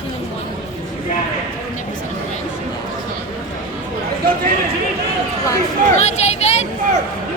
seen him one. I've never seen him win. Go, David! Come on, Javin!